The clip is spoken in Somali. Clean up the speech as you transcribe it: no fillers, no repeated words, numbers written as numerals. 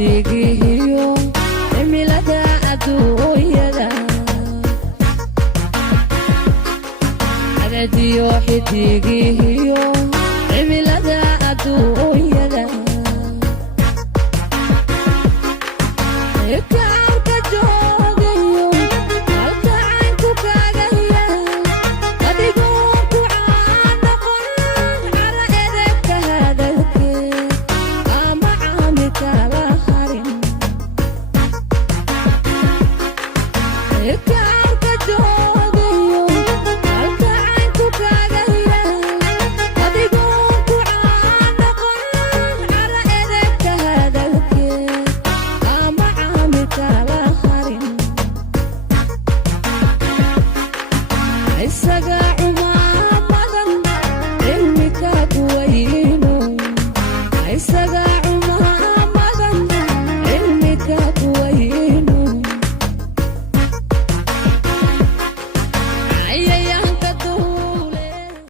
xidigihiyo cimilada adduunyada cadadiyo xidigihiyo cimilada adduunyada kaarka joogayo halka caynku kaaga yaal adigoo ku caanoqon cara edebka hadalkeed ama caami kala harin kaarka joogayo halka caynku kaaga yaal adigoo ku caanoqon cara edebka hadalkeed ama caami kala harin isaga